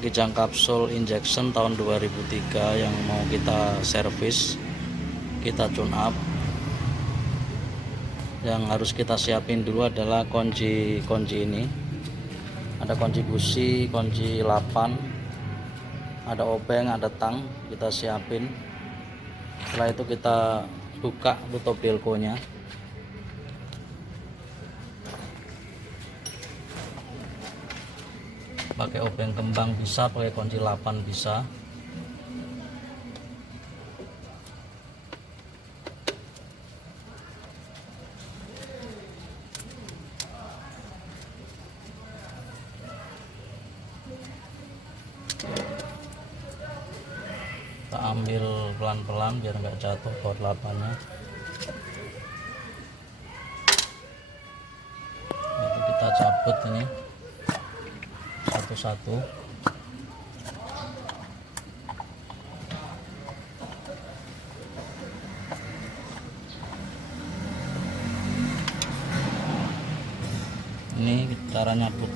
Kijang kapsul injection tahun 2003 yang mau kita servis, kita tune up. Yang harus kita siapin dulu adalah kunci ini. Ada kunci busi, kunci 8, ada obeng, ada tang, kita siapin. Setelah itu kita buka tutup delconya. Pakai obeng kembang bisa, pakai kunci 8 bisa. Kita ambil pelan-pelan biar nggak jatuh baut 8-nya. Itu kita cabut ini satu-satu. Ini cara nyabut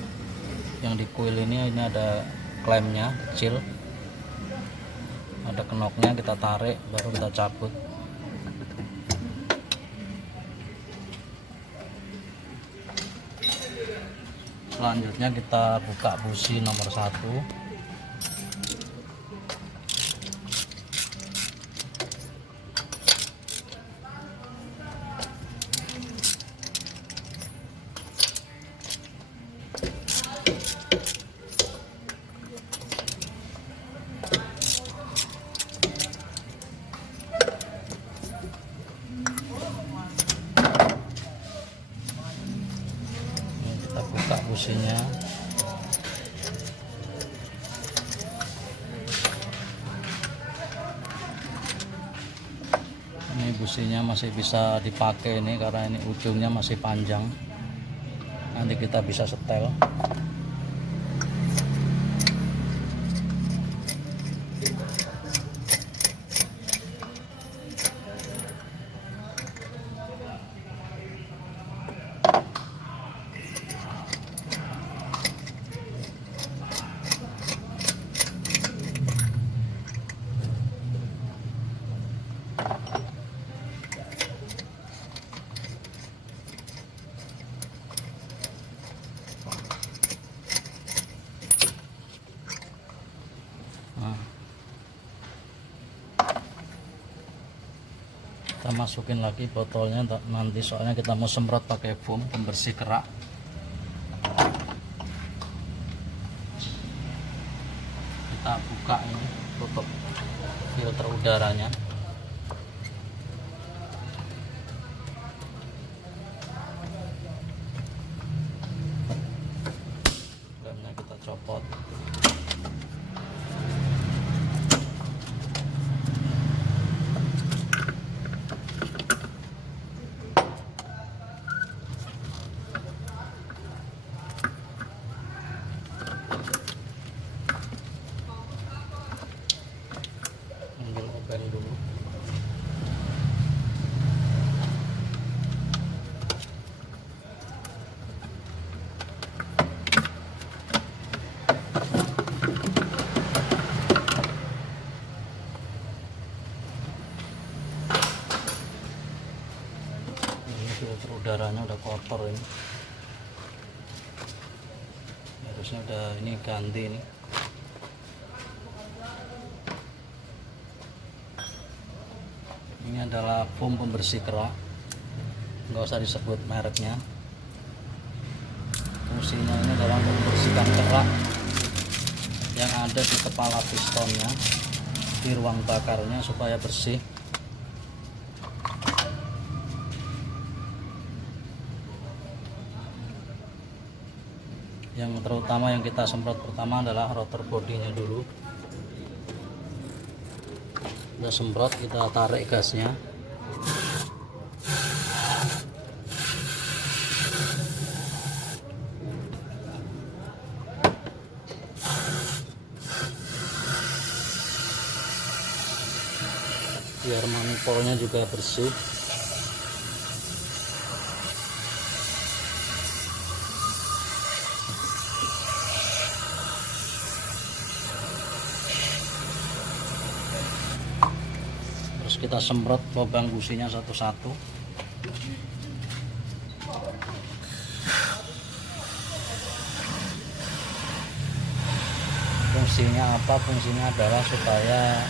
yang di coil ini ada klemnya kecil, ada kenoknya, kita tarik baru kita cabut. Selanjutnya kita buka busi nomor 1. Kita buka businya. Ini businya masih bisa dipakai ini karena ini ujungnya masih panjang. Nanti kita bisa setel. Kita masukin lagi botolnya nanti, soalnya kita mau semprot pakai foam pembersih kerak. Kita buka ini, tutup filter udaranya. Remnya kita copot. Ambil obeng dulu. Ini filter udaranya udah kotor ini. Harusnya udah ini ganti nih. Ini adalah foam pembersih kerak, nggak usah disebut mereknya. Fungsinya ini adalah membersihkan kerak yang ada di kepala pistonnya, di ruang bakarnya supaya bersih. Yang terutama yang kita semprot pertama adalah rotor bodinya dulu. Kita semprot, kita tarik gasnya. Biar manifolnya juga bersih. kita semprot lubang businya satu-satu. Fungsinya apa? Fungsinya adalah supaya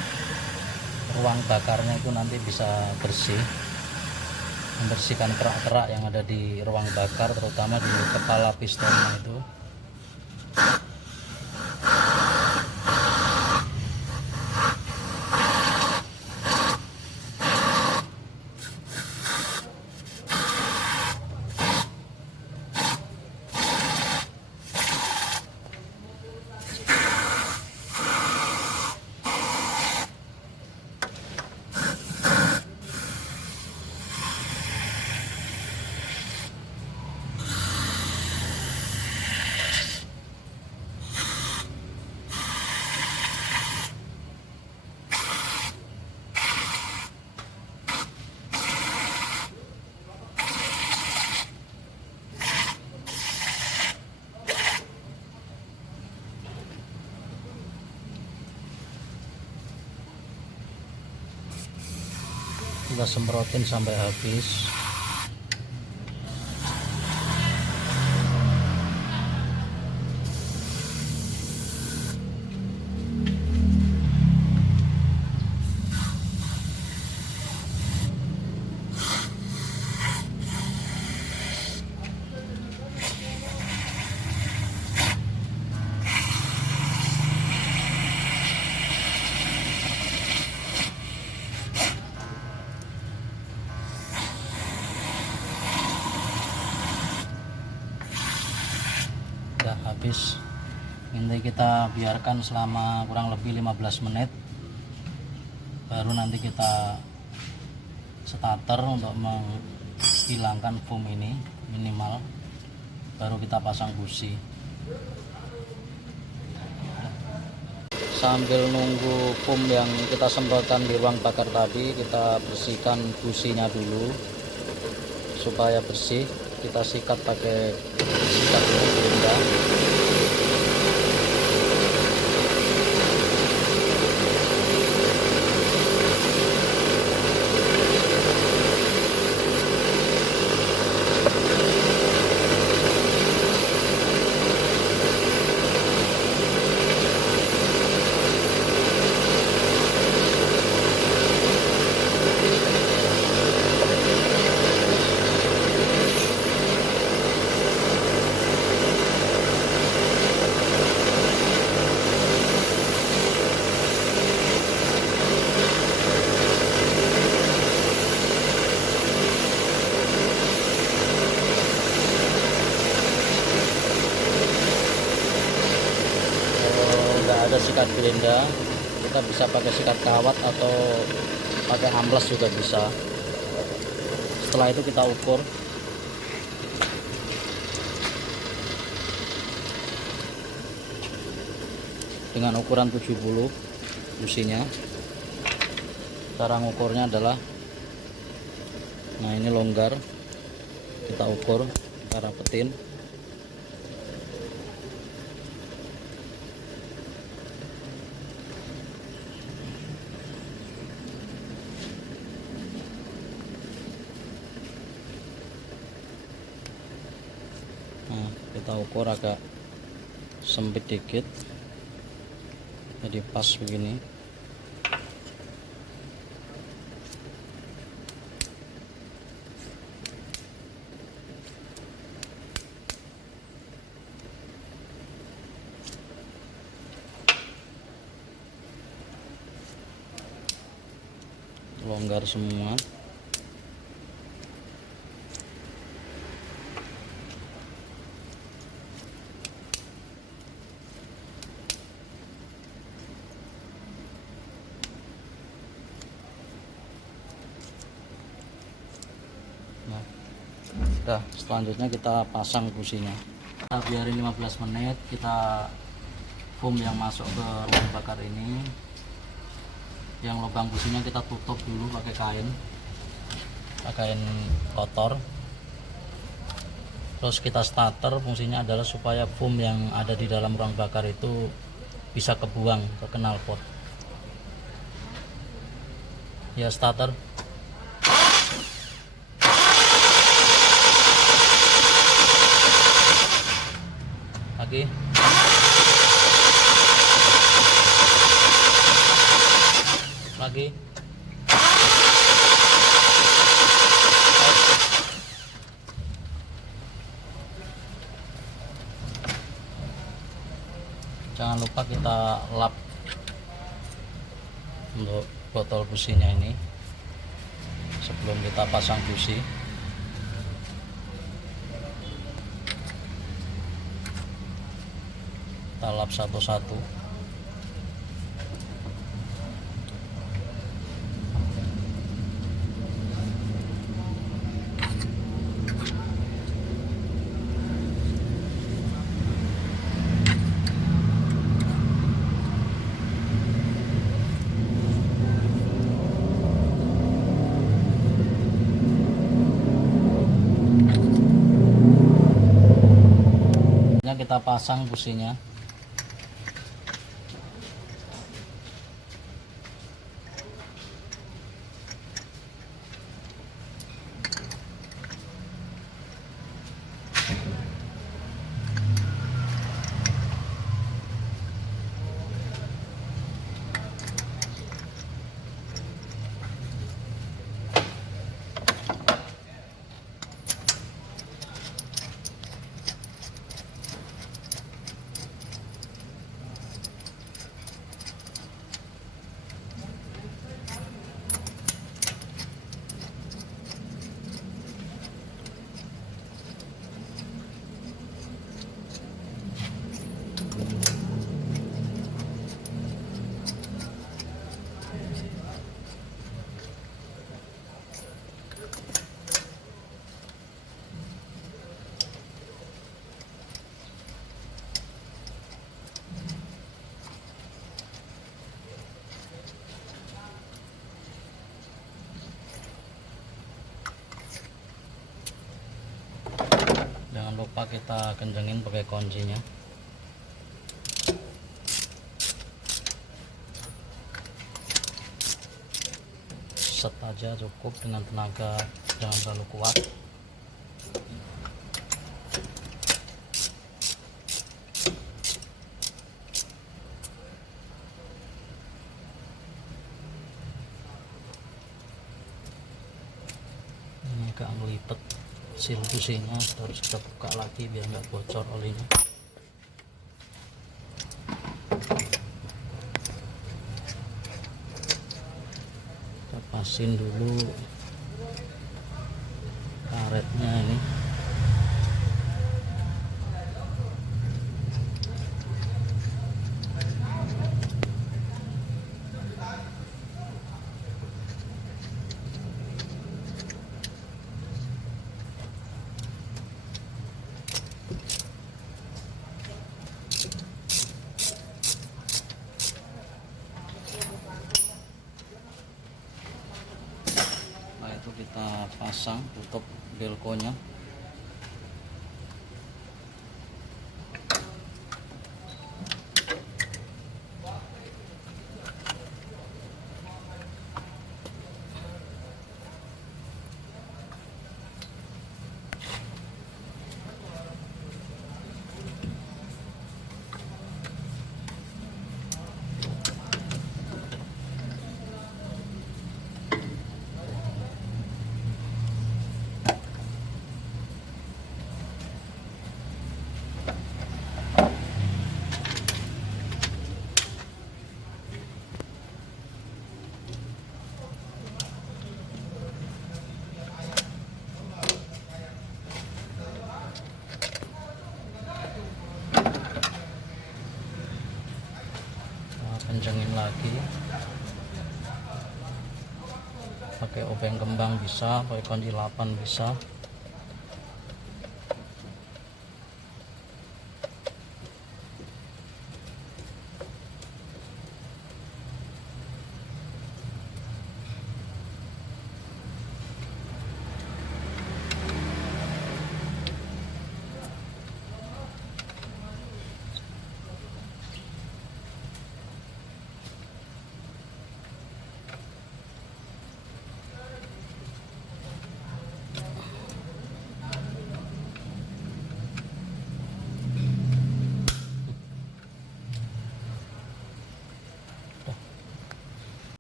ruang bakarnya itu nanti bisa bersih, membersihkan kerak-kerak yang ada di ruang bakar, terutama di kepala pistonnya itu. Kita semprotin sampai habis. Udah habis, ini kita biarkan selama kurang lebih 15 menit, baru nanti kita starter untuk menghilangkan foam ini minimal, baru kita pasang busi. Sambil nunggu foam yang kita semprotkan di ruang bakar tadi, kita bersihkan businya dulu supaya bersih. Kita sikat pakai sikat gerinda. Ada sikat gerinda, kita bisa pakai sikat kawat atau pakai amplas juga bisa. Setelah itu kita ukur. Dengan ukuran 70 businya. Cara ngukurnya adalah, nah ini longgar, kita ukur, kita rapetin. Nah, kita ukur agak sempit dikit, jadi pas begini. Longgar semua. Nah, selanjutnya kita pasang businya. Kita biarin 15 menit, kita foam yang masuk ke ruang bakar ini. Yang lubang businya kita tutup dulu pakai kain kotor. Terus kita starter, fungsinya adalah supaya foam yang ada di dalam ruang bakar itu bisa kebuang ke knalpot. Ya, starter. Lagi. Lagi. Jangan lupa kita lap untuk botol businya ini sebelum kita pasang busi. Kita lap satu-satu. Kita pasang businya. Jangan lupa kita kencengin pakai kuncinya. Set aja cukup dengan tenaga, jangan terlalu kuat. Ini agak melipet sil businya, harus kita buka lagi biar nggak bocor olinya. Kita pasin dulu karetnya ini. Kita pasang, tutup belkonya. Kencengin lagi pakai obeng kembang bisa, pakai kunci 8 bisa.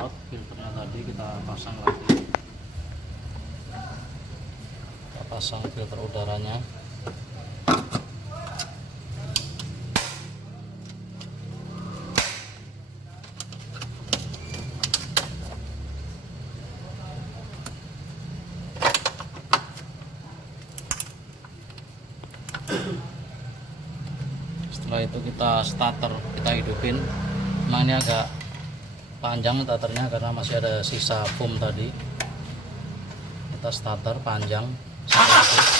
knalpot, filternya tadi kita pasang lagi. Kita pasang filter udaranya. Setelah itu kita starter, kita hidupin. Nah, ini agak panjang starternya karena masih ada sisa foam tadi. Kita starter panjang seperti itu.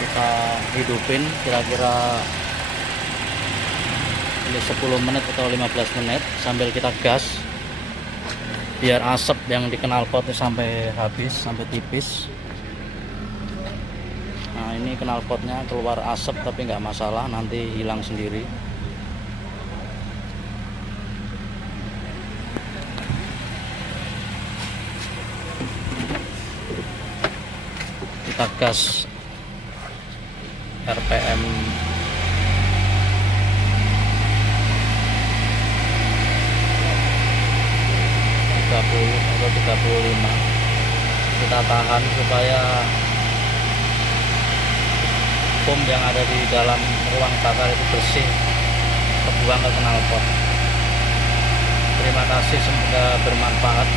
Kita hidupin kira-kira 10 menit atau 15 menit sambil kita gas biar asap yang di knalpotnya sampai habis, sampai tipis. Nah, ini knalpotnya keluar asap tapi nggak masalah, nanti hilang sendiri. Kita gas RPM 30 atau 35. Kita tahan supaya foam yang ada di dalam ruang bakar itu bersih, terbuang ke knalpot. Terima kasih, semoga bermanfaat.